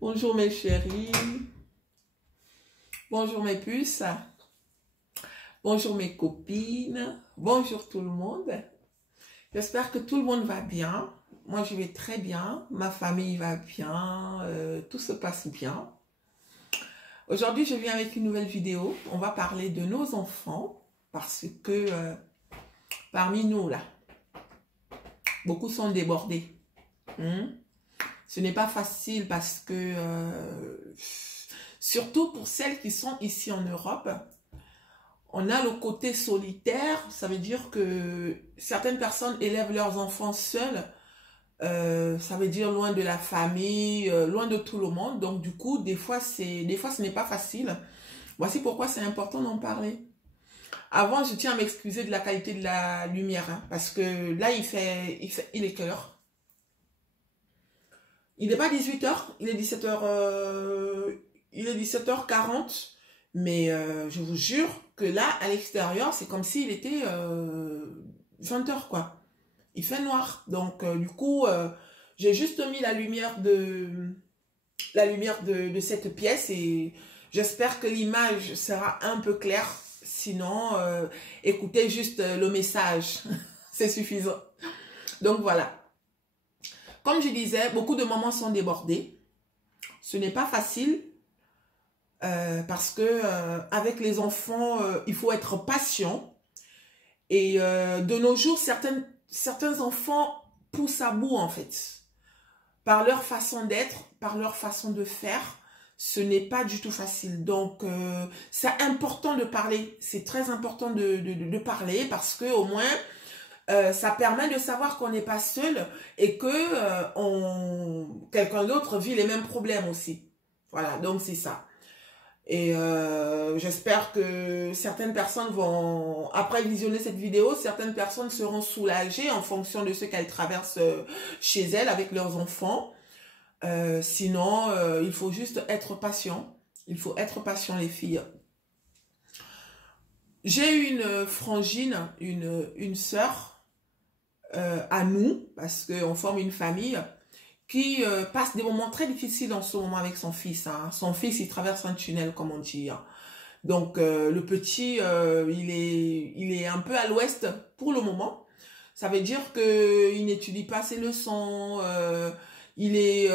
Bonjour mes chéris, bonjour mes puces, bonjour mes copines, bonjour tout le monde. J'espère que tout le monde va bien. Moi je vais très bien, ma famille va bien, tout se passe bien. Aujourd'hui je viens avec une nouvelle vidéo. On va parler de nos enfants parce que parmi nous là, beaucoup sont débordés. Ce n'est pas facile parce que, surtout pour celles qui sont ici en Europe, on a le côté solitaire. Ça veut dire que certaines personnes élèvent leurs enfants seuls. Ça veut dire loin de la famille, loin de tout le monde. Donc du coup, des fois ce n'est pas facile. Voici pourquoi c'est important d'en parler. Avant, je tiens à m'excuser de la qualité de la lumière, hein, parce que là, il est quelle heure? Il n'est pas 18h, il est 17h40, mais je vous jure que là, à l'extérieur, c'est comme s'il était 20h, quoi. Il fait noir, donc du coup, j'ai juste mis la lumière de cette pièce et j'espère que l'image sera un peu claire. Sinon, écoutez juste le message, c'est suffisant. Donc voilà. Comme je disais, beaucoup de mamans sont débordées. Ce n'est pas facile parce que avec les enfants, il faut être patient. Et de nos jours, certains enfants poussent à bout en fait. Par leur façon d'être, par leur façon de faire, ce n'est pas du tout facile. Donc, c'est important de parler. C'est très important de parler parce que au moins... ça permet de savoir qu'on n'est pas seul et que quelqu'un d'autre vit les mêmes problèmes aussi. Voilà, donc c'est ça. Et j'espère que certaines personnes vont, après visionner cette vidéo, certaines personnes seront soulagées en fonction de ce qu'elles traversent chez elles avec leurs enfants. Sinon, il faut juste être patient. Il faut être patient, les filles. J'ai une frangine, une sœur, à nous, parce qu'on forme une famille, qui passe des moments très difficiles en ce moment avec son fils. Hein. Son fils, il traverse un tunnel, comme on dit. Hein. Donc, le petit, il est un peu à l'ouest pour le moment. Ça veut dire qu'il n'étudie pas ses leçons, il est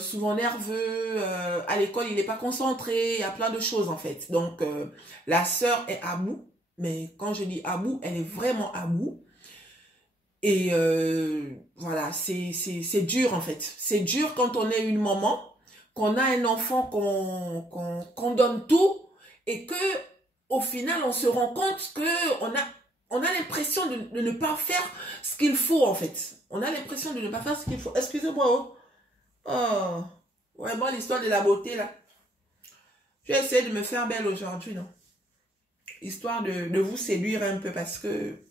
souvent nerveux, à l'école, il n'est pas concentré, il y a plein de choses en fait. Donc, la sœur est à bout, mais quand je dis à bout, elle est vraiment à bout. Et voilà, c'est dur en fait. C'est dur quand on est une maman, qu'on a un enfant qu'on donne tout et que au final on se rend compte que on a l'impression de ne pas faire ce qu'il faut en fait. On a l'impression de ne pas faire ce qu'il faut. Excusez-moi. Oh, oh. Vraiment l'histoire de la beauté là. Je vais essayer de me faire belle aujourd'hui, non? Histoire de vous séduire un peu parce que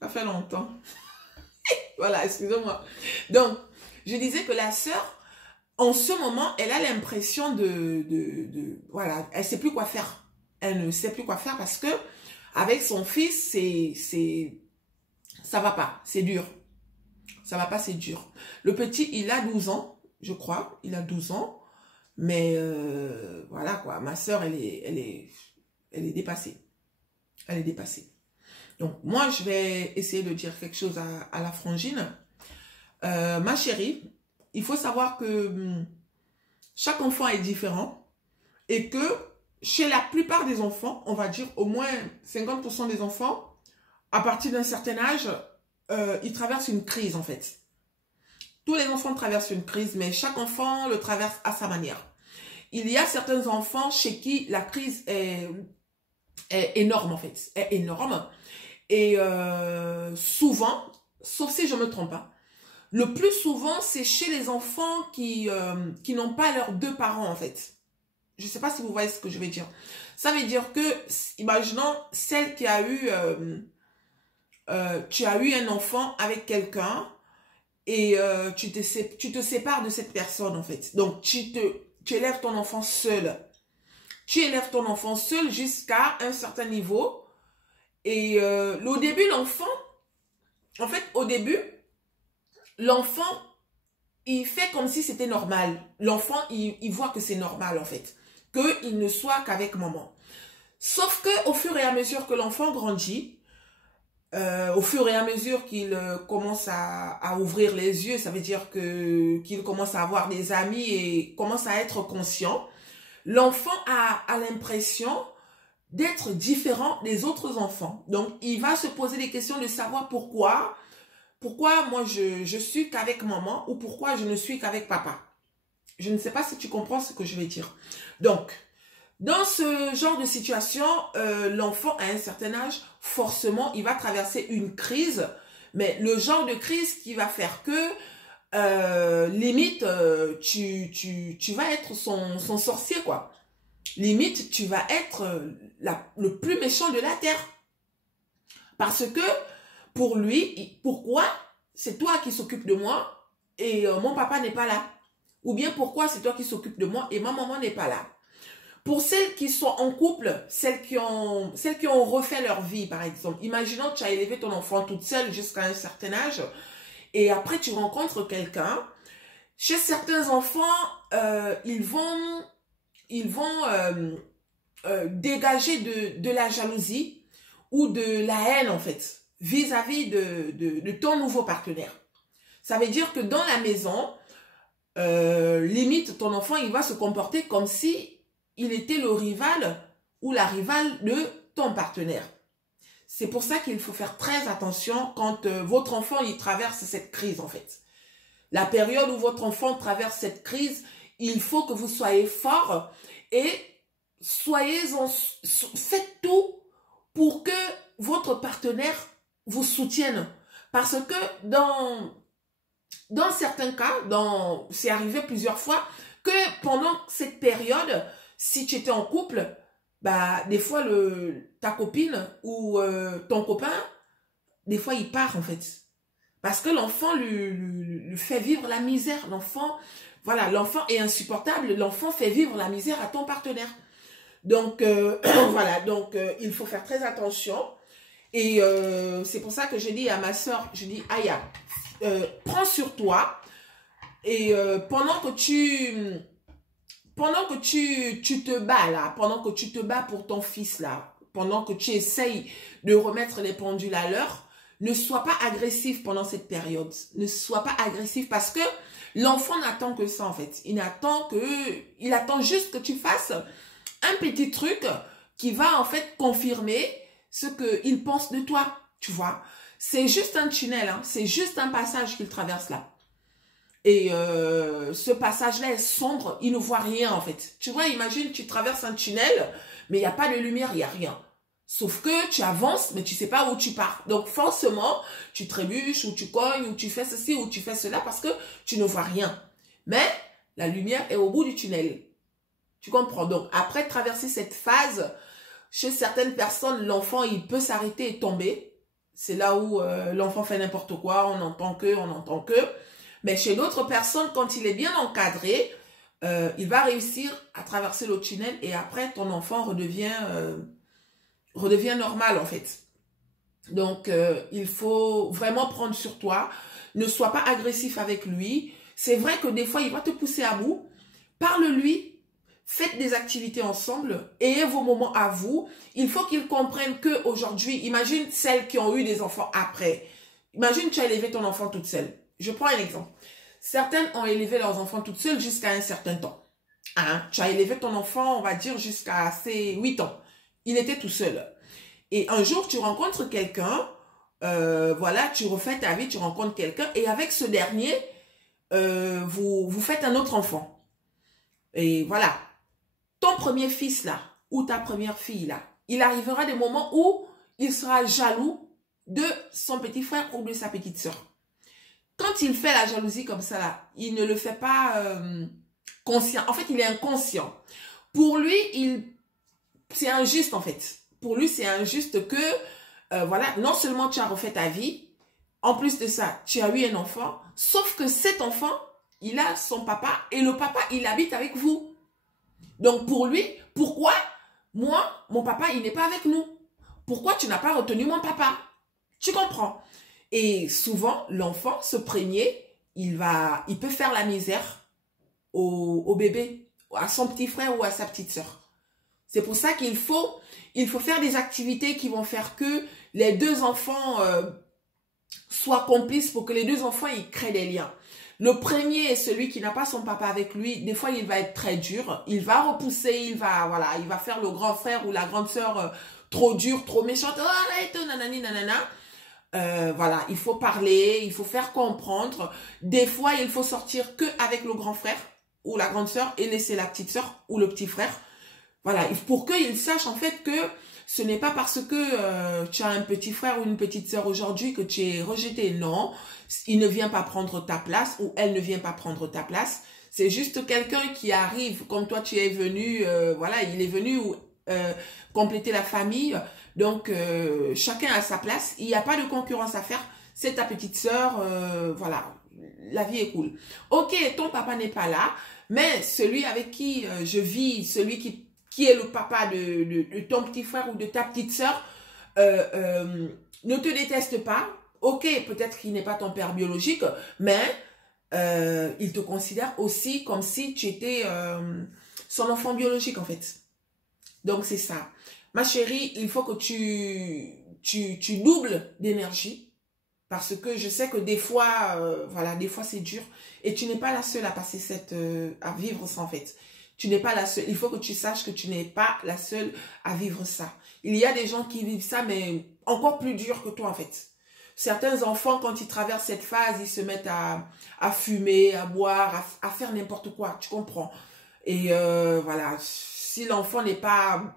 ça fait longtemps. Voilà, excusez-moi. Donc, je disais que la sœur, en ce moment, elle a l'impression voilà, elle ne sait plus quoi faire. Elle ne sait plus quoi faire parce que avec son fils, ça va pas, c'est dur. Ça va pas, c'est dur. Le petit, il a 12 ans, je crois, il a 12 ans. Mais voilà quoi, ma sœur, elle est dépassée. Elle est dépassée. Donc, moi, je vais essayer de dire quelque chose à la frangine. Ma chérie, il faut savoir que chaque enfant est différent et que chez la plupart des enfants, on va dire au moins 50% des enfants, à partir d'un certain âge, ils traversent une crise en fait. Tous les enfants traversent une crise, mais chaque enfant le traverse à sa manière. Il y a certains enfants chez qui la crise est énorme en fait, est énorme. Et souvent, sauf si je ne me trompe pas, le plus souvent, c'est chez les enfants qui n'ont pas leurs deux parents, en fait. Je ne sais pas si vous voyez ce que je vais dire. Ça veut dire que, imaginons, celle qui a eu... tu as eu un enfant avec quelqu'un et tu te sépares de cette personne, en fait. Donc, tu élèves ton enfant seul. Tu élèves ton enfant seul jusqu'à un certain niveau. Et au début, l'enfant, en fait, au début, l'enfant, il fait comme si c'était normal. L'enfant, il voit que c'est normal en fait. Qu'il ne soit qu'avec maman. Sauf que au fur et à mesure que l'enfant grandit, au fur et à mesure qu'il commence à ouvrir les yeux, ça veut dire qu'il commence à avoir des amis et commence à être conscient, l'enfant a l'impression d'être différent des autres enfants. Donc, il va se poser des questions de savoir pourquoi moi je suis qu'avec maman ou pourquoi je ne suis qu'avec papa. Je ne sais pas si tu comprends ce que je vais dire. Donc, dans ce genre de situation, l'enfant à un certain âge, forcément, il va traverser une crise, mais le genre de crise qui va faire que, limite, tu vas être son sorcier, quoi. Limite, tu vas être le plus méchant de la terre. Parce que, pour lui, pourquoi c'est toi qui s'occupe de moi et mon papa n'est pas là? Ou bien pourquoi c'est toi qui s'occupe de moi et ma maman n'est pas là? Pour celles qui sont en couple, celles qui ont refait leur vie, par exemple. Imaginons que tu as élevé ton enfant toute seule jusqu'à un certain âge et après tu rencontres quelqu'un. Chez certains enfants, ils vont dégager de la jalousie ou de la haine en fait vis-à-vis de ton nouveau partenaire. Ça veut dire que dans la maison, limite ton enfant il va se comporter comme si il était le rival ou la rivale de ton partenaire. C'est pour ça qu'il faut faire très attention quand votre enfant il traverse cette crise en fait. La période où votre enfant traverse cette crise, il faut que vous soyez fort et faites tout pour que votre partenaire vous soutienne. Parce que dans certains cas, c'est arrivé plusieurs fois, que pendant cette période, si tu étais en couple, bah, des fois, ta copine ou ton copain, des fois, il part en fait. Parce que l'enfant lui fait vivre la misère. Voilà, l'enfant est insupportable. L'enfant fait vivre la misère à ton partenaire. Donc, voilà, donc il faut faire très attention. Et c'est pour ça que je dis à ma soeur, je dis, Aya, prends sur toi. Et pendant que tu te bats là, pendant que tu te bats pour ton fils là, pendant que tu essayes de remettre les pendules à l'heure, ne sois pas agressif pendant cette période. Ne sois pas agressif parce que l'enfant n'attend que ça en fait. Il attend juste que tu fasses un petit truc qui va en fait confirmer ce qu'il pense de toi, tu vois. C'est juste un tunnel, hein, c'est juste un passage qu'il traverse là. Et ce passage-là est sombre, il ne voit rien en fait. Tu vois, imagine, tu traverses un tunnel, mais il n'y a pas de lumière, il n'y a rien. Sauf que tu avances, mais tu ne sais pas où tu pars. Donc forcément, tu trébuches, ou tu cognes, ou tu fais ceci, ou tu fais cela, parce que tu ne vois rien. Mais la lumière est au bout du tunnel. Tu comprends? Donc après traverser cette phase, chez certaines personnes, l'enfant, il peut s'arrêter et tomber. C'est là où l'enfant fait n'importe quoi, on entend que. Mais chez d'autres personnes, quand il est bien encadré, il va réussir à traverser le tunnel et après, ton enfant redevient normal en fait. Donc, il faut vraiment prendre sur toi. Ne sois pas agressif avec lui. C'est vrai que des fois, il va te pousser à bout. Parle-lui. Faites des activités ensemble. Ayez vos moments à vous. Il faut qu'il comprenne qu'aujourd'hui, imagine celles qui ont eu des enfants après. Imagine tu as élevé ton enfant toute seule. Je prends un exemple. Certaines ont élevé leurs enfants toutes seules jusqu'à un certain temps. Hein? Tu as élevé ton enfant, on va dire, jusqu'à ses 8 ans. Il était tout seul. Et un jour, tu rencontres quelqu'un, voilà, tu refais ta vie, tu rencontres quelqu'un, et avec ce dernier, vous faites un autre enfant. Et voilà, ton premier fils là, ou ta première fille là, il arrivera des moments où il sera jaloux de son petit frère ou de sa petite sœur. Quand il fait la jalousie comme ça là, il ne le fait pas conscient. En fait, il est inconscient. Pour lui, c'est injuste en fait. Pour lui, c'est injuste que, voilà, non seulement tu as refait ta vie, en plus de ça, tu as eu un enfant, sauf que cet enfant, il a son papa et le papa, il habite avec vous. Donc pour lui, pourquoi moi, mon papa, il n'est pas avec nous? Pourquoi tu n'as pas retenu mon papa? Tu comprends? Et souvent, l'enfant se plaignait, il peut faire la misère au bébé, à son petit frère ou à sa petite sœur. C'est pour ça qu'il faut faire des activités qui vont faire que les deux enfants soient complices, pour que les deux enfants ils créent des liens. Le premier, celui qui n'a pas son papa avec lui, des fois il va être très dur, il va repousser, il va faire le grand frère ou la grande sœur trop dur, trop méchante. Oh, arrête, nanani, nanana. Voilà, il faut parler, il faut faire comprendre. Des fois, il faut sortir que avec le grand frère ou la grande sœur et laisser la petite sœur ou le petit frère. Voilà, pour qu'ils sachent en fait que ce n'est pas parce que tu as un petit frère ou une petite sœur aujourd'hui que tu es rejeté. Non, il ne vient pas prendre ta place ou elle ne vient pas prendre ta place. C'est juste quelqu'un qui arrive, comme toi tu es venu, voilà, il est venu compléter la famille. Donc, chacun a sa place. Il n'y a pas de concurrence à faire. C'est ta petite sœur, voilà, la vie est cool. Ok, ton papa n'est pas là, mais celui avec qui je vis, celui qui est le papa de ton petit frère ou de ta petite sœur, ne te déteste pas. Ok, peut-être qu'il n'est pas ton père biologique, mais il te considère aussi comme si tu étais son enfant biologique en fait. Donc c'est ça. Ma chérie, il faut que tu doubles d'énergie, parce que je sais que des fois, voilà, des fois c'est dur et tu n'es pas la seule à passer à vivre ça en fait. Tu n'es pas la seule. Il faut que tu saches que tu n'es pas la seule à vivre ça. Il y a des gens qui vivent ça, mais encore plus dur que toi, en fait. Certains enfants, quand ils traversent cette phase, ils se mettent à fumer, à boire, à faire n'importe quoi. Tu comprends? Et voilà, si l'enfant n'est pas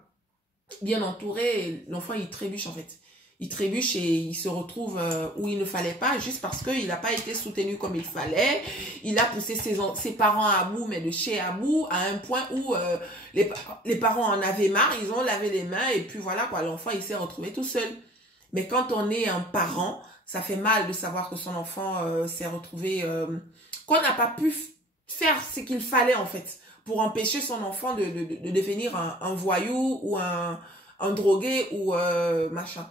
bien entouré, l'enfant, il trébuche, en fait. Il trébuche et il se retrouve où il ne fallait pas, juste parce qu'il n'a pas été soutenu comme il fallait. Il a poussé ses parents à bout, mais de chez à bout, à un point où les parents en avaient marre, ils ont lavé les mains et puis voilà quoi, l'enfant il s'est retrouvé tout seul. Mais quand on est un parent, ça fait mal de savoir que son enfant s'est retrouvé, qu'on n'a pas pu faire ce qu'il fallait en fait, pour empêcher son enfant de devenir un voyou ou un drogué ou machin.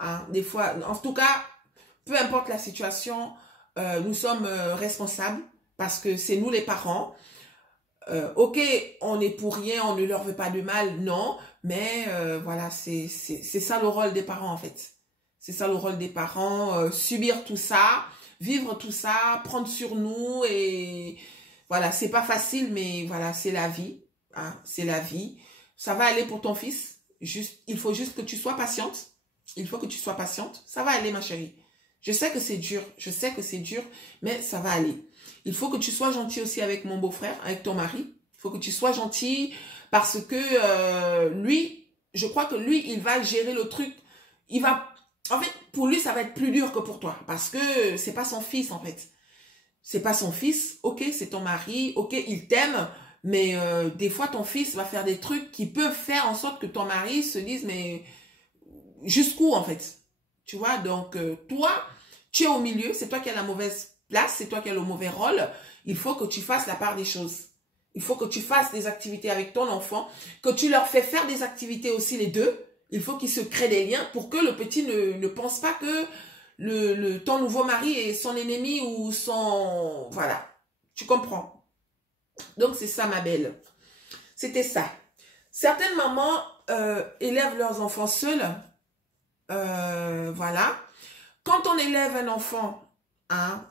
Hein, des fois, en tout cas, peu importe la situation, nous sommes responsables parce que c'est nous les parents. Ok, on n'est pour rien, on ne leur veut pas de mal, non, mais voilà, c'est ça le rôle des parents en fait. C'est ça le rôle des parents, subir tout ça, vivre tout ça, prendre sur nous et voilà, c'est pas facile, mais voilà, c'est la vie, hein, c'est la vie. Ça va aller pour ton fils, il faut juste que tu sois patiente. Il faut que tu sois patiente. Ça va aller, ma chérie. Je sais que c'est dur. Je sais que c'est dur, mais ça va aller. Il faut que tu sois gentil aussi avec mon beau-frère, avec ton mari. Il faut que tu sois gentil parce que lui, je crois que lui, il va gérer le truc. En fait, pour lui, ça va être plus dur que pour toi parce que c'est pas son fils, en fait. C'est pas son fils. Ok, c'est ton mari. Ok, il t'aime. Mais des fois, ton fils va faire des trucs qui peuvent faire en sorte que ton mari se dise, mais jusqu'où en fait, tu vois, donc toi, tu es au milieu, c'est toi qui as la mauvaise place, c'est toi qui as le mauvais rôle, il faut que tu fasses la part des choses, il faut que tu fasses des activités avec ton enfant, que tu leur fais faire des activités aussi les deux, il faut qu'ils se créent des liens pour que le petit ne pense pas que ton nouveau mari est son ennemi ou son, voilà, tu comprends, donc c'est ça ma belle, c'était ça. Certaines mamans élèvent leurs enfants seuls. Voilà. Quand on élève un enfant, hein,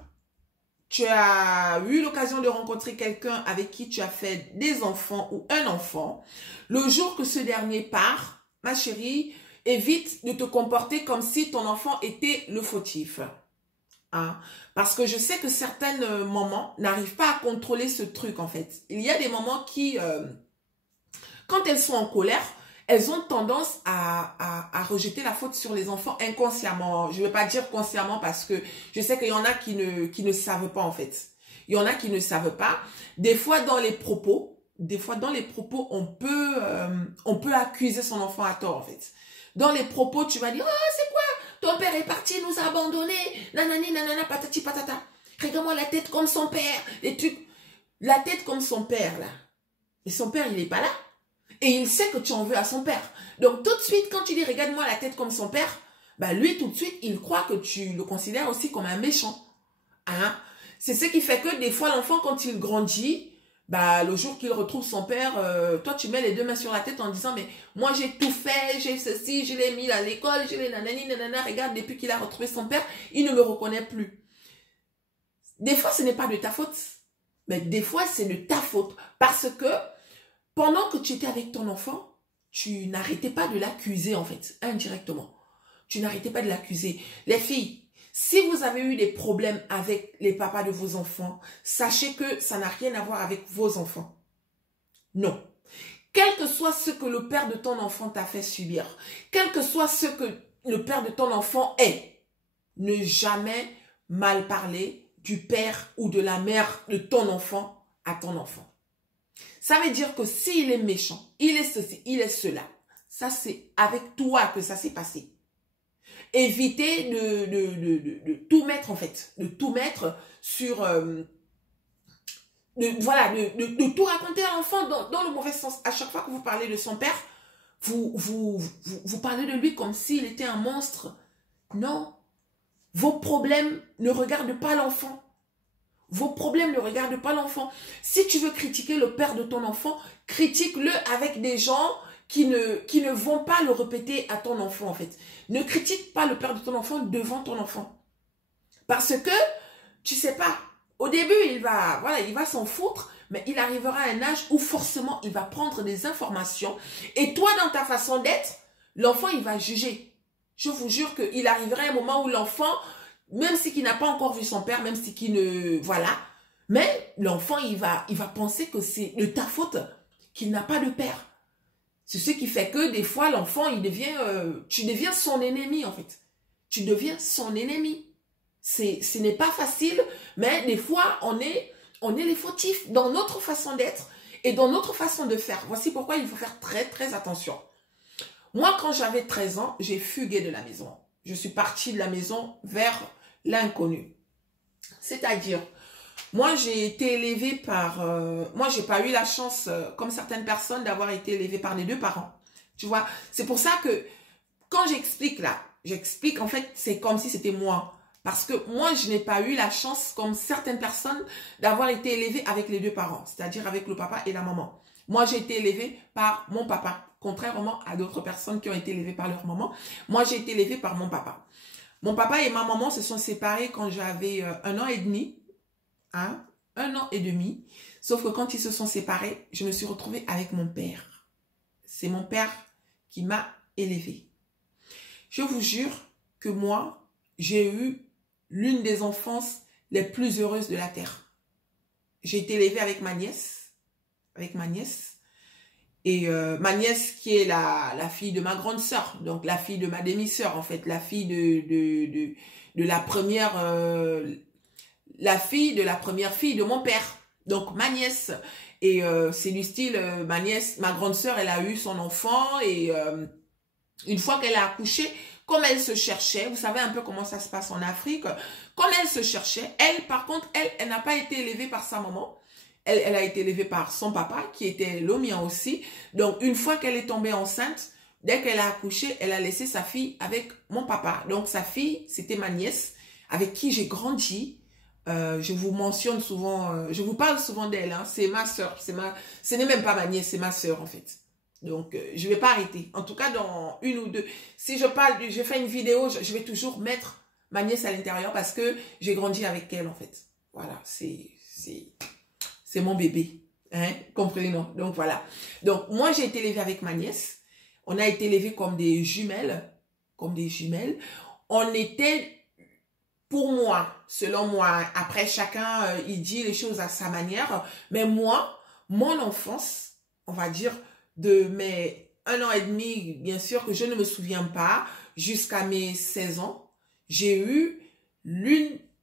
tu as eu l'occasion de rencontrer quelqu'un avec qui tu as fait des enfants ou un enfant, le jour que ce dernier part, ma chérie, évite de te comporter comme si ton enfant était le fautif. Hein? Parce que je sais que certaines mamans n'arrivent pas à contrôler ce truc en fait. Il y a des mamans qui, quand elles sont en colère, elles ont tendance à rejeter la faute sur les enfants inconsciemment. Je ne vais pas dire consciemment parce que je sais qu'il y en a qui ne savent pas en fait. Il y en a qui ne savent pas. Des fois dans les propos, on peut accuser son enfant à tort en fait. Dans les propos, tu vas dire, oh c'est quoi? Ton père est parti, il nous a abandonnés. Nanani, nanana, patati patata. Regarde-moi la tête comme son père. Les trucs. La tête comme son père là. Et son père, il n'est pas là. Et il sait que tu en veux à son père. Donc, tout de suite, quand tu dis, regarde-moi la tête comme son père, bah, lui, tout de suite, il croit que tu le considères aussi comme un méchant. Hein? C'est ce qui fait que des fois, l'enfant, quand il grandit, bah, le jour qu'il retrouve son père, toi, tu mets les deux mains sur la tête en disant, mais moi, j'ai tout fait, j'ai ceci, je l'ai mis à l'école, je l'ai nanani, nanana, regarde, depuis qu'il a retrouvé son père, il ne me reconnaît plus. Des fois, ce n'est pas de ta faute, mais des fois, c'est de ta faute. Parce que, pendant que tu étais avec ton enfant, tu n'arrêtais pas de l'accuser, en fait, indirectement. Tu n'arrêtais pas de l'accuser. Les filles, si vous avez eu des problèmes avec les papas de vos enfants, sachez que ça n'a rien à voir avec vos enfants. Non. Quel que soit ce que le père de ton enfant t'a fait subir, quel que soit ce que le père de ton enfant est, ne jamais mal parler du père ou de la mère de ton enfant à ton enfant. Ça veut dire que s'il est méchant, il est ceci, il est cela, ça c'est avec toi que ça s'est passé. Évitez de tout mettre en fait, de tout mettre sur, de tout raconter à l'enfant dans le mauvais sens. À chaque fois que vous parlez de son père, vous parlez de lui comme s'il était un monstre. Non, vos problèmes ne regardent pas l'enfant. Vos problèmes ne regardent pas l'enfant. Si tu veux critiquer le père de ton enfant, critique-le avec des gens qui ne vont pas le répéter à ton enfant, en fait. Ne critique pas le père de ton enfant devant ton enfant. Parce que, tu sais pas, au début, il va s'en foutre, mais il arrivera à un âge où forcément, il va prendre des informations. Et toi, dans ta façon d'être, l'enfant, il va juger. Je vous jure qu'il arrivera un moment où l'enfant, même si il n'a pas encore vu son père, même si qu'il ne... Voilà. Mais l'enfant, il va penser que c'est de ta faute qu'il n'a pas de père. C'est ce qui fait que des fois, l'enfant, tu deviens son ennemi, en fait. Tu deviens son ennemi. Ce n'est pas facile, mais des fois, on est les fautifs dans notre façon d'être et dans notre façon de faire. Voici pourquoi il faut faire très, très attention. Moi, quand j'avais 13 ans, j'ai fugué de la maison. Je suis partie de la maison vers l'inconnu. C'est-à-dire, moi, j'ai été élevée par... moi, j'ai pas eu la chance, comme certaines personnes, d'avoir été élevée par les deux parents. Tu vois, c'est pour ça que quand j'explique là, j'explique en fait, c'est comme si c'était moi. Parce que moi, je n'ai pas eu la chance, comme certaines personnes, d'avoir été élevée avec les deux parents. C'est-à-dire avec le papa et la maman. Moi, j'ai été élevée par mon papa. Contrairement à d'autres personnes qui ont été élevées par leur maman. Moi, j'ai été élevée par mon papa. Mon papa et ma maman se sont séparés quand j'avais 1 an et demi. Hein, 1 an et demi. Sauf que quand ils se sont séparés, je me suis retrouvée avec mon père. C'est mon père qui m'a élevée. Je vous jure que moi, j'ai eu l'une des enfances les plus heureuses de la terre. J'ai été élevée avec ma nièce. Et ma nièce qui est la fille de ma grande sœur, donc la fille de ma demi-sœur en fait, la fille de la première fille de mon père, donc ma nièce. Et c'est du style, ma nièce, ma grande sœur, elle a eu son enfant et une fois qu'elle a accouché, comme elle se cherchait, vous savez un peu comment ça se passe en Afrique, comme elle se cherchait, elle par contre, elle n'a pas été élevée par sa maman. Elle a été élevée par son papa, qui était le mien aussi. Donc, une fois qu'elle est tombée enceinte, dès qu'elle a accouché, elle a laissé sa fille avec mon papa. Donc, sa fille, c'était ma nièce, avec qui j'ai grandi. Je vous mentionne souvent, je vous parle souvent d'elle. Hein. C'est ma sœur. Ce n'est même pas ma nièce, c'est ma sœur, en fait. Donc, je vais pas arrêter. En tout cas, dans une ou deux. Si je fais une vidéo, je vais toujours mettre ma nièce à l'intérieur parce que j'ai grandi avec elle, en fait. Voilà, c'est mon bébé, hein, comprenez, non? Donc, voilà. Donc, moi, j'ai été élevée avec ma nièce. On a été élevés comme des jumelles. On était, pour moi, selon moi, après chacun, il dit les choses à sa manière. Mais moi, mon enfance, on va dire, de mes 1 an et demi, bien sûr que je ne me souviens pas, jusqu'à mes 16 ans, j'ai eu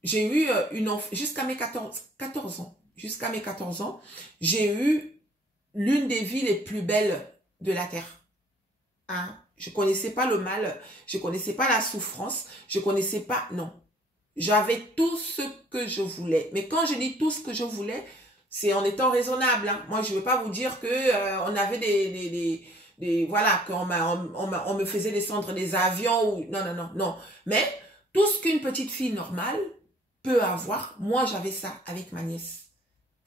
jusqu'à mes 14 ans. Jusqu'à mes 14 ans, j'ai eu l'une des vies les plus belles de la terre. Hein? Je connaissais pas le mal, je connaissais pas la souffrance, je connaissais pas, non. J'avais tout ce que je voulais. Mais quand je dis tout ce que je voulais, c'est en étant raisonnable. Hein. Moi, je ne veux pas vous dire que on avait voilà, on me faisait descendre des avions ou non. Mais tout ce qu'une petite fille normale peut avoir, moi j'avais ça avec ma nièce.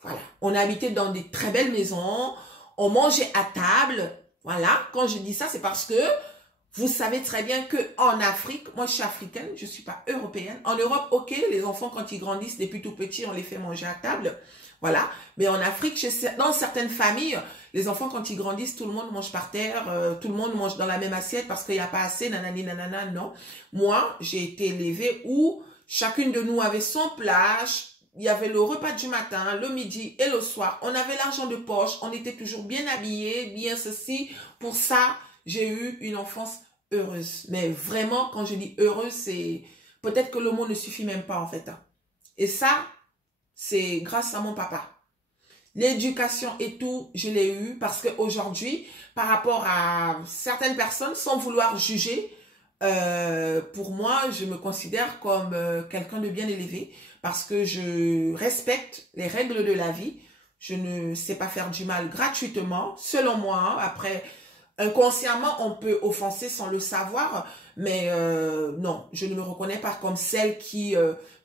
Voilà, on habitait dans des très belles maisons, on mangeait à table. Voilà, quand je dis ça, c'est parce que vous savez très bien que en Afrique, moi je suis africaine, je ne suis pas européenne. En Europe, ok, les enfants quand ils grandissent depuis tout petits, on les fait manger à table. Voilà, mais en Afrique, dans certaines familles, les enfants quand ils grandissent, tout le monde mange par terre, tout le monde mange dans la même assiette parce qu'il n'y a pas assez, nanani, nanana, non. Moi, j'ai été élevée où chacune de nous avait son plat. Il y avait le repas du matin, le midi et le soir. On avait l'argent de poche. On était toujours bien habillés, bien ceci. Pour ça, j'ai eu une enfance heureuse. Mais vraiment, quand je dis heureuse, c'est... Peut-être que le mot ne suffit même pas, en fait. Et ça, c'est grâce à mon papa. L'éducation et tout, je l'ai eu parce qu'aujourd'hui, par rapport à certaines personnes, sans vouloir juger, pour moi, je me considère comme quelqu'un de bien élevé parce que je respecte les règles de la vie. Je ne sais pas faire du mal gratuitement, selon moi. Après, inconsciemment, on peut offenser sans le savoir, mais non, je ne me reconnais pas comme celle qui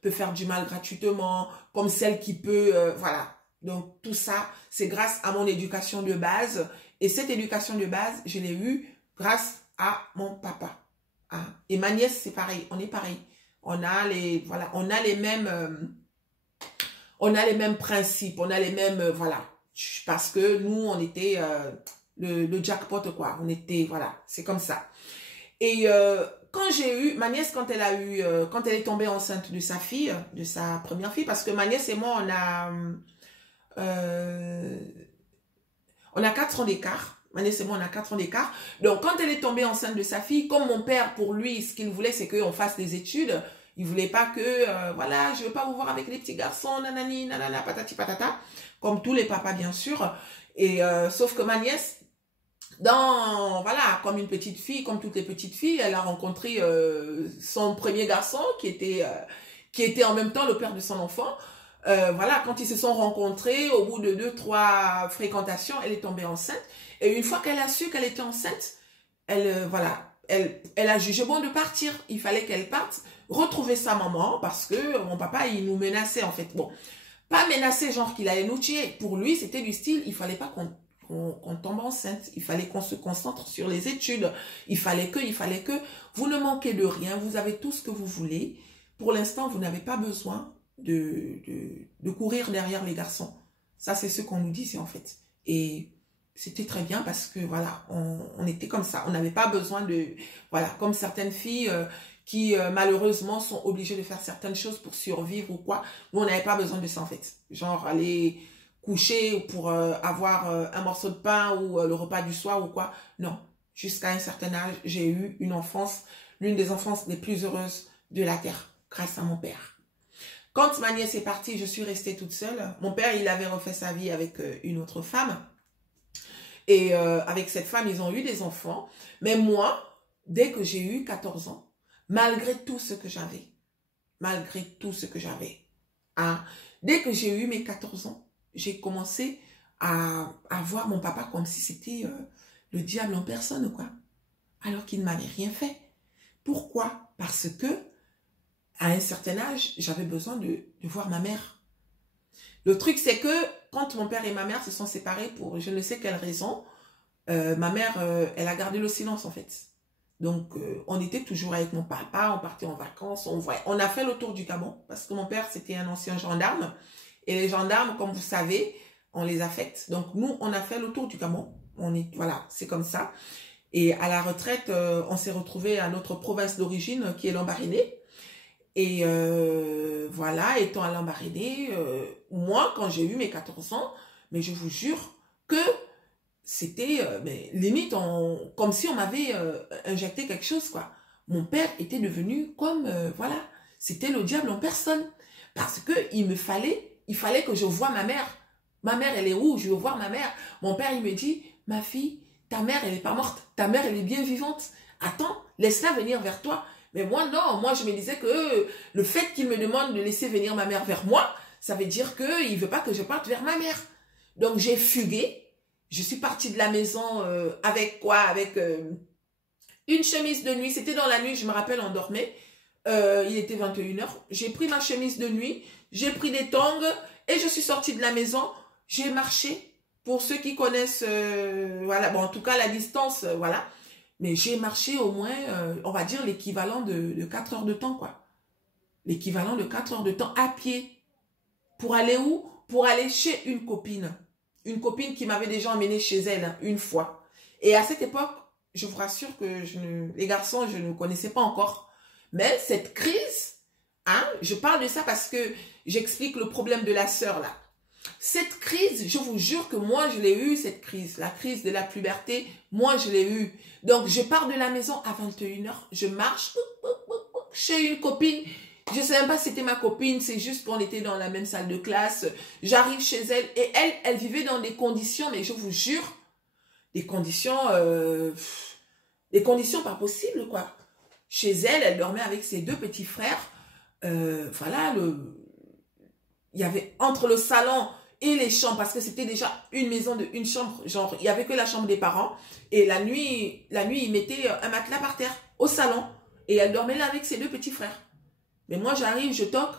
peut faire du mal gratuitement, comme celle qui peut, voilà. Donc, tout ça, c'est grâce à mon éducation de base. Et cette éducation de base, je l'ai eue grâce à mon papa. Ah. Et ma nièce, c'est pareil, on est pareil. On a les, voilà, on a les mêmes principes, on a les mêmes, voilà. Parce que nous, on était le jackpot, quoi. On était, voilà, c'est comme ça. Et quand j'ai eu, ma nièce, quand elle est tombée enceinte de sa fille, de sa première fille, parce que ma nièce et moi, on a 4 ans d'écart. Ma nièce et moi, on a 4 ans d'écart. Donc, quand elle est tombée enceinte de sa fille, comme mon père, pour lui, ce qu'il voulait, c'est qu'on fasse des études. Il voulait pas que, voilà, je veux pas vous voir avec les petits garçons, nanani, nanana, patati patata. Comme tous les papas, bien sûr. Et sauf que ma nièce, voilà, comme une petite fille, comme toutes les petites filles, elle a rencontré son premier garçon qui était en même temps le père de son enfant. Voilà, quand ils se sont rencontrés, au bout de 2-3 fréquentations, elle est tombée enceinte. Et une fois qu'elle a su qu'elle était enceinte, voilà, elle a jugé bon de partir. Il fallait qu'elle parte, retrouver sa maman, parce que mon papa, il nous menaçait en fait. Bon, pas menacer genre qu'il allait nous tuer. Pour lui, c'était du style, il fallait pas qu'on tombe enceinte. Il fallait qu'on se concentre sur les études. Il fallait que, vous ne manquez de rien, vous avez tout ce que vous voulez. Pour l'instant, vous n'avez pas besoin de courir derrière les garçons. Ça, c'est ce qu'on nous disait en fait. Et c'était très bien parce que voilà, on était comme ça. On n'avait pas besoin de... Voilà, comme certaines filles qui malheureusement sont obligées de faire certaines choses pour survivre ou quoi. Nous, on n'avait pas besoin de ça en fait. Genre aller coucher pour avoir un morceau de pain ou le repas du soir ou quoi. Non. Jusqu'à un certain âge, j'ai eu une enfance, l'une des enfances les plus heureuses de la terre, grâce à mon père. Quand ma nièce est partie, je suis restée toute seule. Mon père, il avait refait sa vie avec une autre femme. Et avec cette femme, ils ont eu des enfants. Mais moi, dès que j'ai eu 14 ans, malgré tout ce que j'avais, hein, dès que j'ai eu mes 14 ans, j'ai commencé à voir mon papa comme si c'était le diable en personne, quoi. Alors qu'il ne m'avait rien fait. Pourquoi? Parce que à un certain âge, j'avais besoin de voir ma mère. Le truc, c'est que quand mon père et ma mère se sont séparés pour je ne sais quelle raison, ma mère, elle a gardé le silence en fait. Donc, on était toujours avec mon papa, on partait en vacances, on a fait le tour du Gabon parce que mon père, c'était un ancien gendarme. Et les gendarmes, comme vous savez, on les affecte. Donc, nous, on a fait le tour du Gabon. Voilà, c'est comme ça. Et à la retraite, on s'est retrouvé à notre province d'origine qui est Lambaréné. Et voilà, étant à Lambaréné, moi, quand j'ai eu mes 14 ans, mais je vous jure que c'était limite comme si on m'avait injecté quelque chose, quoi. Mon père était devenu comme, voilà, c'était le diable en personne. Parce que il fallait que je voie ma mère. Ma mère, elle est où? Je veux voir ma mère. Mon père, il me dit, ma fille, ta mère, elle n'est pas morte. Ta mère, elle est bien vivante. Attends, laisse-la venir vers toi. Mais moi, non. Moi, je me disais que le fait qu'il me demande de laisser venir ma mère vers moi, ça veut dire qu'il ne veut pas que je parte vers ma mère. Donc, j'ai fugué. Je suis partie de la maison avec quoi? Avec une chemise de nuit. C'était dans la nuit, je me rappelle, on dormait. il était 21h. J'ai pris ma chemise de nuit, j'ai pris des tongs et je suis sortie de la maison. J'ai marché. Pour ceux qui connaissent, voilà, bon, en tout cas, la distance, voilà. Mais j'ai marché au moins, on va dire, l'équivalent de 4 heures de temps, quoi. L'équivalent de 4 heures de temps à pied. Pour aller où? Pour aller chez une copine. Une copine qui m'avait déjà emmenée chez elle, hein, une fois. Et à cette époque, je vous rassure que les garçons, je ne connaissais pas encore. Mais cette crise, hein, je parle de ça parce que j'explique le problème de la sœur, là. Cette crise, je vous jure que moi, je l'ai eu, cette crise. La crise de la puberté, moi, je l'ai eu. Donc, je pars de la maison à 21h. Je marche chez une copine. Je ne sais même pas si c'était ma copine. C'est juste qu'on était dans la même salle de classe. J'arrive chez elle. Et elle vivait dans des conditions, mais je vous jure, des conditions pas possibles, quoi. Chez elle, elle dormait avec ses 2 petits frères. Voilà, il y avait entre le salon et les chambres, parce que c'était déjà une maison de une chambre, genre, il n'y avait que la chambre des parents. Et la nuit, ils mettaient un matelas par terre, au salon. Et elle dormait là avec ses 2 petits frères. Mais moi, j'arrive, je toque.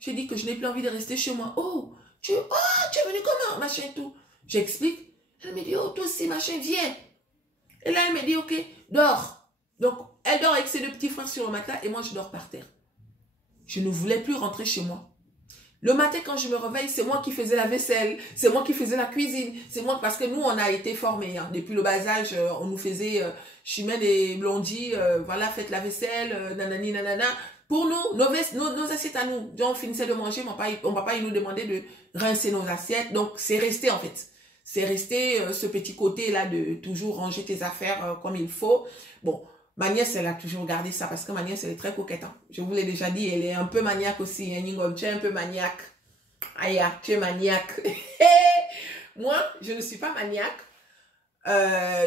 J'ai dit que je n'ai plus envie de rester chez moi. Oh, tu es venu comment, machin et tout. J'explique. Elle me dit, oh, toi aussi, machin, viens. Et là, elle me dit, ok, dors. Donc, elle dort avec ses 2 petits frères sur le matelas et moi, je dors par terre. Je ne voulais plus rentrer chez moi. Le matin, quand je me réveille, c'est moi qui faisais la vaisselle, c'est moi qui faisais la cuisine, c'est moi, parce que nous, on a été formés, hein. Depuis le bas âge, on nous faisait chimène et blondie, voilà, faites la vaisselle, nanani, nanana. Pour nous, nos assiettes à nous, on finissait de manger, mon papa, il nous demandait de rincer nos assiettes, donc c'est resté en fait. C'est resté ce petit côté-là de toujours ranger tes affaires comme il faut. Bon, ma nièce, elle a toujours gardé ça parce que ma nièce, elle est très coquette. Hein. Je vous l'ai déjà dit, elle est un peu maniaque aussi. Hein, Ningom, tu es un peu maniaque. Aïe, tu es maniaque. Moi, je ne suis pas maniaque.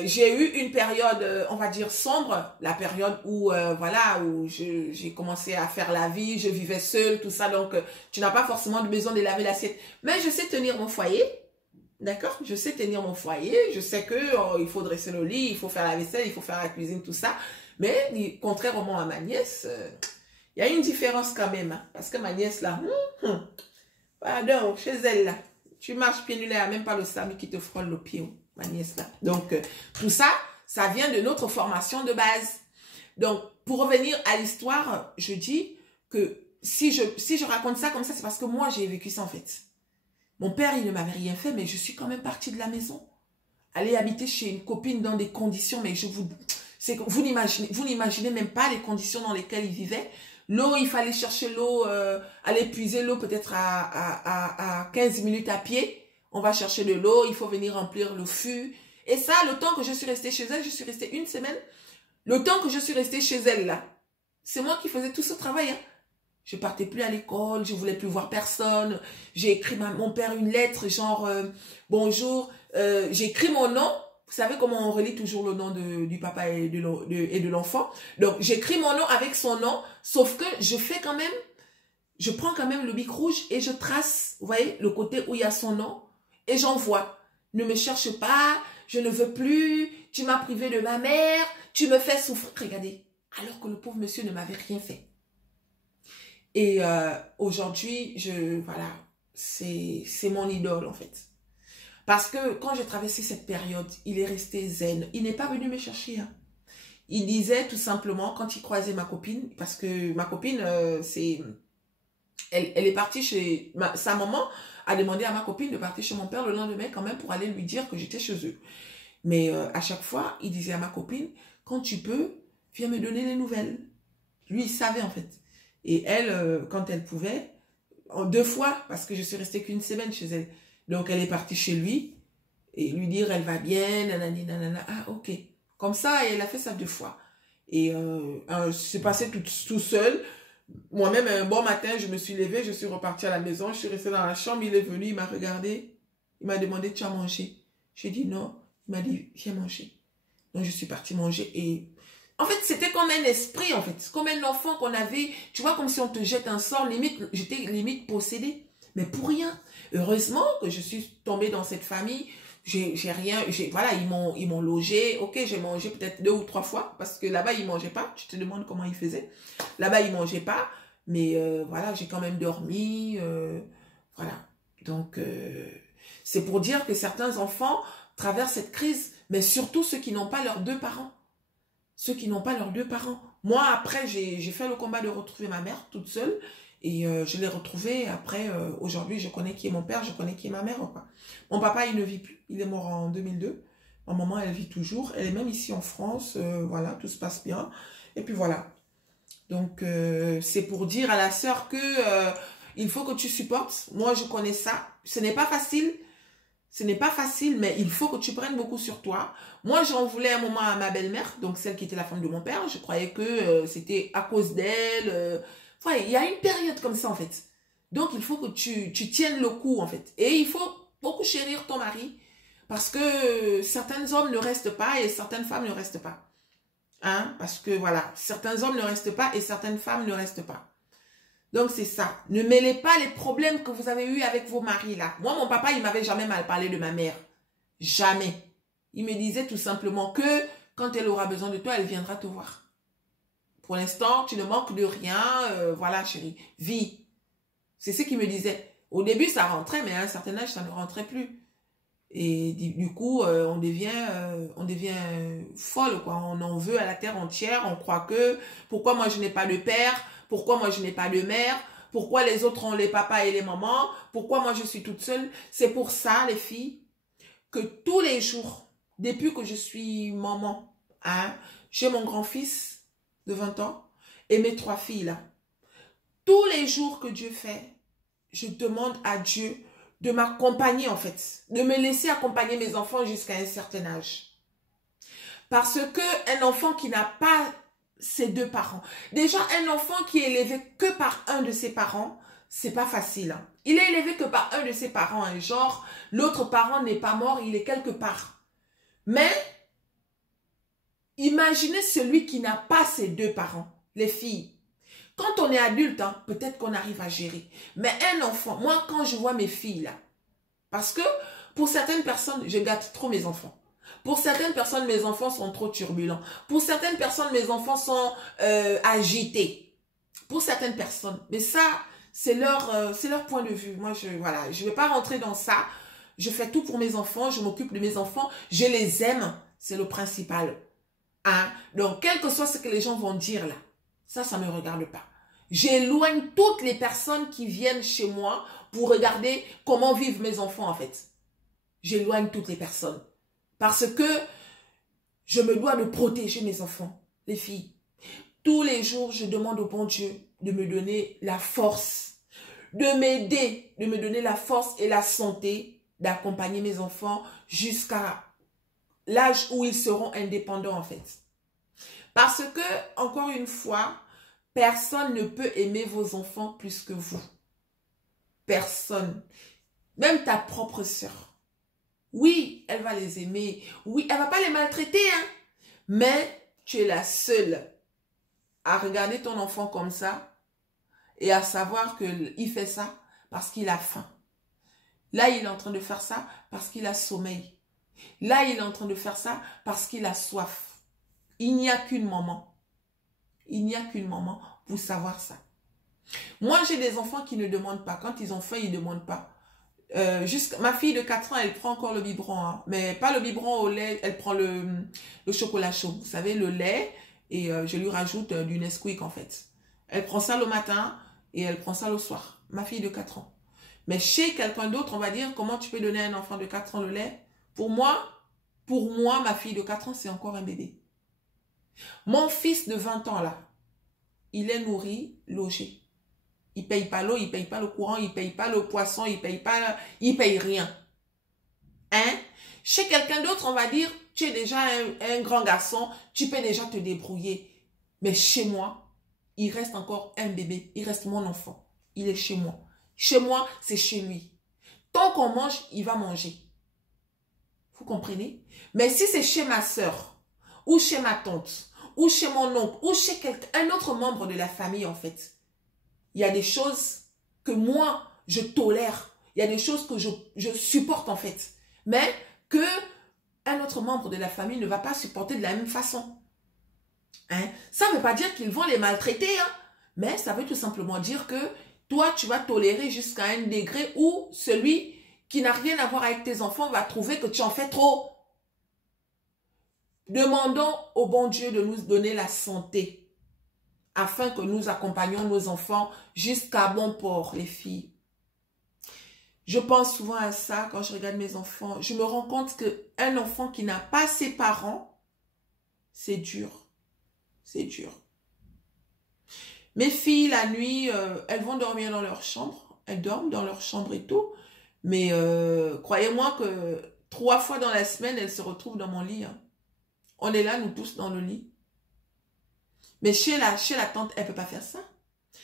J'ai eu une période, on va dire, sombre. La période où, voilà, où j'ai commencé à faire la vie. Je vivais seule, tout ça. Donc, tu n'as pas forcément besoin de laver l'assiette. Mais je sais tenir mon foyer. D'accord? Je sais tenir mon foyer, je sais que il faut dresser le lit, il faut faire la vaisselle, il faut faire la cuisine, tout ça. Mais contrairement à ma nièce, il y a une différence quand même. Hein, parce que ma nièce là, pardon, chez elle là, tu marches pieds nus là, même pas le sable qui te frôle le pied, ma nièce là. Donc, tout ça, ça vient de notre formation de base. Donc, pour revenir à l'histoire, je dis que si je raconte ça comme ça, c'est parce que moi, j'ai vécu ça en fait. Mon père, il ne m'avait rien fait, mais je suis quand même partie de la maison. Aller habiter chez une copine dans des conditions, mais vous n'imaginez même pas les conditions dans lesquelles il vivait. L'eau, il fallait chercher l'eau, aller puiser l'eau peut-être à 15 minutes à pied. On va chercher de l'eau, il faut venir remplir le fût. Et ça, le temps que je suis restée chez elle, je suis restée 1 semaine. Le temps que je suis restée chez elle, là, c'est moi qui faisais tout ce travail, hein. Je partais plus à l'école, je voulais plus voir personne. J'ai écrit mon père une lettre, genre bonjour. J'ai écrit mon nom. Vous savez comment on relie toujours le nom du papa et de l'enfant. Donc j'écris mon nom avec son nom, sauf que je prends quand même le bic rouge et je trace, vous voyez, le côté où il y a son nom et j'envoie. Ne me cherche pas, je ne veux plus, tu m'as privé de ma mère, tu me fais souffrir. Regardez, alors que le pauvre monsieur ne m'avait rien fait. Et aujourd'hui, voilà, c'est mon idole en fait. Parce que quand j'ai traversé cette période, il est resté zen. Il n'est pas venu me chercher. Hein. Il disait tout simplement, quand il croisait ma copine, parce que ma copine, elle est partie chez... sa maman a demandé à ma copine de partir chez mon père le lendemain quand même pour aller lui dire que j'étais chez eux. Mais à chaque fois, il disait à ma copine, quand tu peux, viens me donner les nouvelles. Lui, il savait en fait. Et elle, quand elle pouvait, 2 fois, parce que je suis restée qu'1 semaine chez elle. Donc, elle est partie chez lui et lui dire, elle va bien, nanani, nanana. Ah, ok. Comme ça, elle a fait ça 2 fois. Et c'est passé tout seul. Moi-même, un bon matin, je me suis levée, je suis repartie à la maison, je suis restée dans la chambre, il est venu, il m'a regardé, il m'a demandé, tu as mangé? J'ai dit non. Il m'a dit, viens manger. Donc, je suis partie manger et... En fait, c'était comme un esprit, en fait. Comme un enfant qu'on avait, tu vois, comme si on te jette un sort, limite, j'étais limite possédée. Mais pour rien. Heureusement que je suis tombée dans cette famille. j'ai rien, voilà, ils m'ont logé. Ok, j'ai mangé peut-être 2 ou 3 fois parce que là-bas, ils mangeaient pas. Tu te demandes comment ils faisaient. Là-bas, ils mangeaient pas. Mais voilà, j'ai quand même dormi. Voilà. Donc, c'est pour dire que certains enfants traversent cette crise, mais surtout ceux qui n'ont pas leurs 2 parents. Ceux qui n'ont pas leurs 2 parents. Moi, après, j'ai fait le combat de retrouver ma mère toute seule. Et je l'ai retrouvée. Après, aujourd'hui, je connais qui est mon père, je connais qui est ma mère, quoi. Mon papa, il ne vit plus. Il est mort en 2002. Ma maman, elle vit toujours. Elle est même ici en France. Voilà, tout se passe bien. Et puis voilà. Donc, c'est pour dire à la sœur que il faut que tu supportes. Moi, je connais ça. Ce n'est pas facile. Ce n'est pas facile, mais il faut que tu prennes beaucoup sur toi. Moi, j'en voulais un moment à ma belle-mère, donc celle qui était la femme de mon père. Je croyais que c'était à cause d'elle. Ouais, il y a une période comme ça, en fait. Donc, il faut que tu tiennes le coup, en fait. Et il faut beaucoup chérir ton mari, parce que certains hommes ne restent pas et certaines femmes ne restent pas. Hein? Parce que, voilà, certains hommes ne restent pas et certaines femmes ne restent pas. Donc, c'est ça. Ne mêlez pas les problèmes que vous avez eus avec vos maris, là. Moi, mon papa, il m'avait jamais mal parlé de ma mère. Jamais. Il me disait tout simplement que quand elle aura besoin de toi, elle viendra te voir. Pour l'instant, tu ne manques de rien. Voilà, chérie. Vis. C'est ce qu'il me disait. Au début, ça rentrait, mais à un certain âge, ça ne rentrait plus. Et du coup, on devient folle, quoi. On en veut à la terre entière. On croit que pourquoi moi je n'ai pas de père, pourquoi moi je n'ai pas de mère, pourquoi les autres ont les papas et les mamans, pourquoi moi je suis toute seule. C'est pour ça, les filles, que tous les jours, depuis que je suis maman, hein, j'ai mon grand-fils de 20 ans et mes 3 filles là. Tous les jours que Dieu fait, je demande à Dieu de m'accompagner en fait, de me laisser accompagner mes enfants jusqu'à un certain âge. Parce que un enfant qui n'a pas ses 2 parents, déjà un enfant qui est élevé que par un de ses parents, c'est pas facile. Hein. Il est élevé que par un de ses parents, hein, genre l'autre parent n'est pas mort, il est quelque part. Mais imaginez celui qui n'a pas ses 2 parents, les filles. Quand on est adulte, hein, peut-être qu'on arrive à gérer. Mais un enfant, moi quand je vois mes filles là, parce que pour certaines personnes, je gâte trop mes enfants. Pour certaines personnes, mes enfants sont trop turbulents. Pour certaines personnes, mes enfants sont agités. Pour certaines personnes. Mais ça, c'est leur point de vue. Moi, je ne vais pas rentrer dans ça. Je fais tout pour mes enfants. Je m'occupe de mes enfants. Je les aime. C'est le principal. Hein? Donc, quel que soit ce que les gens vont dire là, ça ne me regarde pas. J'éloigne toutes les personnes qui viennent chez moi pour regarder comment vivent mes enfants en fait. J'éloigne toutes les personnes. Parce que je me dois de protéger mes enfants, les filles. Tous les jours, je demande au bon Dieu de me donner la force, de m'aider, de me donner la force et la santé d'accompagner mes enfants jusqu'à l'âge où ils seront indépendants en fait. Parce que, encore une fois, personne ne peut aimer vos enfants plus que vous. Personne. Même ta propre sœur. Oui, elle va les aimer. Oui, elle ne va pas les maltraiter. Hein? Mais tu es la seule à regarder ton enfant comme ça et à savoir qu'il fait ça parce qu'il a faim. Là, il est en train de faire ça parce qu'il a sommeil. Là, il est en train de faire ça parce qu'il a soif. Il n'y a qu'une maman. Il n'y a qu'une maman pour savoir ça. Moi, j'ai des enfants qui ne demandent pas. Quand ils ont faim, ils ne demandent pas. Ma fille de 4 ans, elle prend encore le biberon. Hein, mais pas le biberon au lait, elle prend le chocolat chaud. Vous savez, le lait. Et je lui rajoute du Nesquik en fait. Elle prend ça le matin et elle prend ça le soir. Ma fille de 4 ans. Mais chez quelqu'un d'autre, on va dire, comment tu peux donner à un enfant de 4 ans le lait? Pour moi, ma fille de 4 ans, c'est encore un bébé. Mon fils de 20 ans là, il est nourri, logé. Il ne paye pas l'eau, il ne paye pas le courant, il ne paye pas le poisson, il ne paye rien. Hein? Chez quelqu'un d'autre, on va dire, tu es déjà un grand garçon, tu peux déjà te débrouiller. Mais chez moi, il reste encore un bébé, il reste mon enfant. Il est chez moi. Chez moi, c'est chez lui. Tant qu'on mange, il va manger. Vous comprenez? Mais si c'est chez ma soeur, ou chez ma tante, ou chez mon oncle, ou chez un autre membre de la famille, en fait, il y a des choses que moi, je tolère. Il y a des choses que je supporte, en fait. Mais que un autre membre de la famille ne va pas supporter de la même façon. Hein? Ça ne veut pas dire qu'ils vont les maltraiter, hein? Mais ça veut tout simplement dire que toi, tu vas tolérer jusqu'à un degré où celui qui n'a rien à voir avec tes enfants va trouver que tu en fais trop. Demandons au bon Dieu de nous donner la santé afin que nous accompagnions nos enfants jusqu'à bon port, les filles. Je pense souvent à ça quand je regarde mes enfants. Je me rends compte qu'un enfant qui n'a pas ses parents, c'est dur. C'est dur. Mes filles, la nuit, elles vont dormir dans leur chambre. Elles dorment dans leur chambre et tout. Mais croyez-moi que 3 fois dans la semaine, elles se retrouvent dans mon lit. Hein. On est là, nous tous, dans le lit. Mais chez la tante, elle ne peut pas faire ça.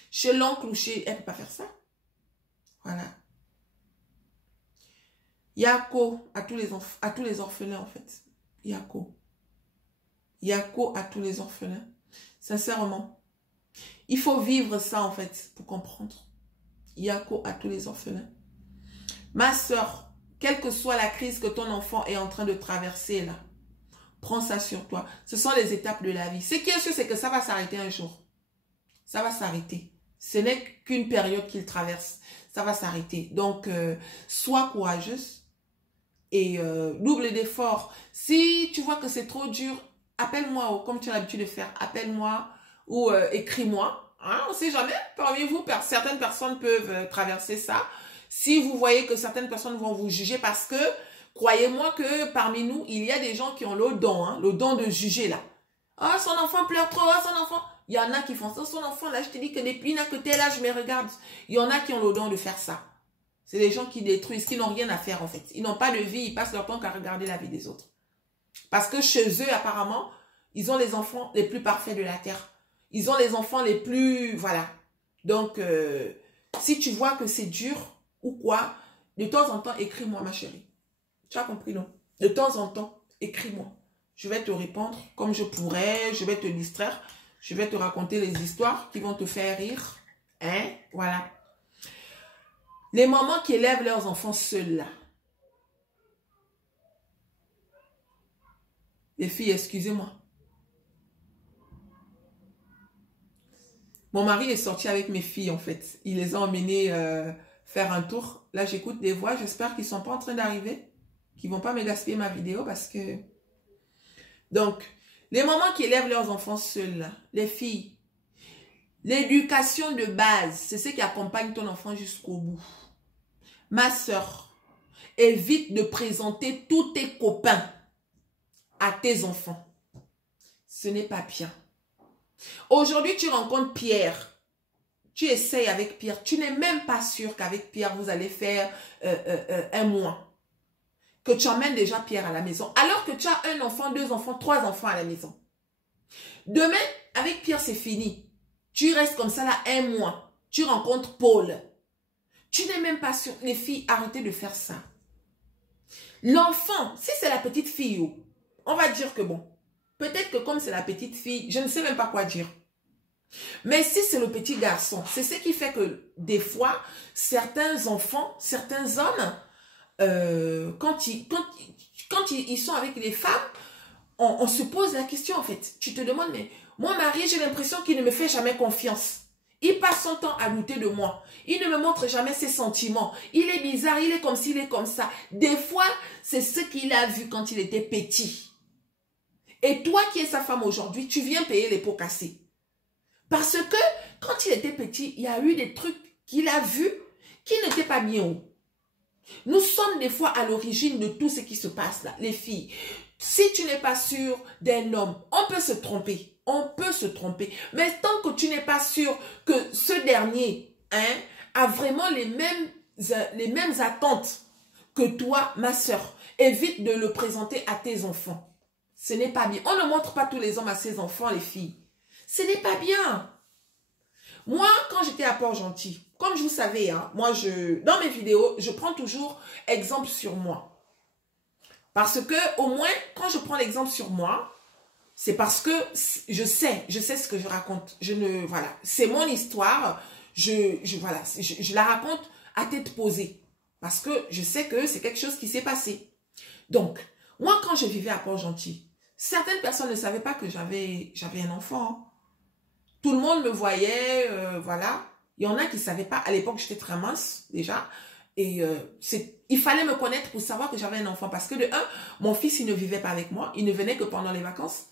Chez l'oncle ou elle ne peut pas faire ça. Voilà. Yako à tous les orphelins, en fait. Yako. Yako à tous les orphelins. Sincèrement. Il faut vivre ça, en fait, pour comprendre. Yako à tous les orphelins. Ma soeur, quelle que soit la crise que ton enfant est en train de traverser, là, prends ça sur toi. Ce sont les étapes de la vie. Ce qui est sûr, c'est que ça va s'arrêter un jour. Ça va s'arrêter. Ce n'est qu'une période qu'il traverse. Ça va s'arrêter. Donc, sois courageuse et double d'efforts. Si tu vois que c'est trop dur, appelle-moi, comme tu as l'habitude de faire. Appelle-moi ou écris-moi. Hein, on ne sait jamais. Parmi vous, certaines personnes peuvent traverser ça. Si vous voyez que certaines personnes vont vous juger parce que, croyez-moi que parmi nous, il y a des gens qui ont le don, hein, le don de juger là. Ah, son enfant pleure trop, ah, son enfant. Il y en a qui font ça, son enfant là, je te dis que depuis que t'es là, je me regarde. Il y en a qui ont le don de faire ça. C'est des gens qui détruisent, qui n'ont rien à faire en fait. Ils n'ont pas de vie, ils passent leur temps qu'à regarder la vie des autres. Parce que chez eux, apparemment, ils ont les enfants les plus parfaits de la terre. Ils ont les enfants les plus... Voilà. Donc, si tu vois que c'est dur ou quoi, de temps en temps, écris-moi ma chérie. Tu as compris, non? De temps en temps, écris-moi. Je vais te répondre comme je pourrais, je vais te distraire, je vais te raconter les histoires qui vont te faire rire. Hein? Voilà. Les mamans qui élèvent leurs enfants seuls là. Les filles, excusez-moi. Mon mari est sorti avec mes filles en fait. Il les a emmenées faire un tour. Là, j'écoute des voix. J'espère qu'ils ne sont pas en train d'arriver. Qu'ils ne vont pas me gaspiller ma vidéo parce que... Donc, les mamans qui élèvent leurs enfants seuls, les filles, l'éducation de base, c'est ce qui accompagne ton enfant jusqu'au bout. Ma soeur, évite de présenter tous tes copains à tes enfants. Ce n'est pas bien. Aujourd'hui, tu rencontres Pierre. Tu essayes avec Pierre. Tu n'es même pas sûr qu'avec Pierre, vous allez faire un mois. Que tu emmènes déjà Pierre à la maison. Alors que tu as un enfant, 2 enfants, 3 enfants à la maison. Demain, avec Pierre, c'est fini. Tu restes comme ça là un mois. Tu rencontres Paul. Tu n'es même pas sûr. Les filles, arrêtez de faire ça. L'enfant, si c'est la petite fille, on va dire que bon, peut-être que comme c'est la petite fille, je ne sais même pas quoi dire. Mais si c'est le petit garçon, c'est ce qui fait que des fois, certains enfants, certains hommes, quand ils sont avec les femmes, on se pose la question en fait. Tu te demandes, mais mon mari, j'ai l'impression qu'il ne me fait jamais confiance. Il passe son temps à douter de moi. Il ne me montre jamais ses sentiments. Il est bizarre, il est comme ci, il est comme ça. Des fois, c'est ce qu'il a vu quand il était petit. Et toi qui es sa femme aujourd'hui, tu viens payer les pots cassés. Parce que quand il était petit, il y a eu des trucs qu'il a vus qui n'étaient pas bien. Nous sommes des fois à l'origine de tout ce qui se passe là, les filles. Si tu n'es pas sûr d'un homme, on peut se tromper. On peut se tromper. Mais tant que tu n'es pas sûr que ce dernier a vraiment les mêmes attentes que toi, ma soeur, évite de le présenter à tes enfants. Ce n'est pas bien. On ne montre pas tous les hommes à ses enfants, les filles. Ce n'est pas bien. Moi, quand j'étais à Port-Gentil, comme je vous savez, hein, moi, dans mes vidéos, je prends toujours exemple sur moi. Parce que, au moins, quand je prends l'exemple sur moi, c'est parce que je sais ce que je raconte. Voilà, c'est mon histoire. Je la raconte à tête posée. Parce que je sais que c'est quelque chose qui s'est passé. Donc, moi, quand je vivais à Port-Gentil, certaines personnes ne savaient pas que j'avais un enfant. Tout le monde me voyait, voilà. Il y en a qui ne savaient pas. À l'époque, j'étais très mince, déjà. Et il fallait me connaître pour savoir que j'avais un enfant. Parce que de un, mon fils, il ne vivait pas avec moi. Il ne venait que pendant les vacances.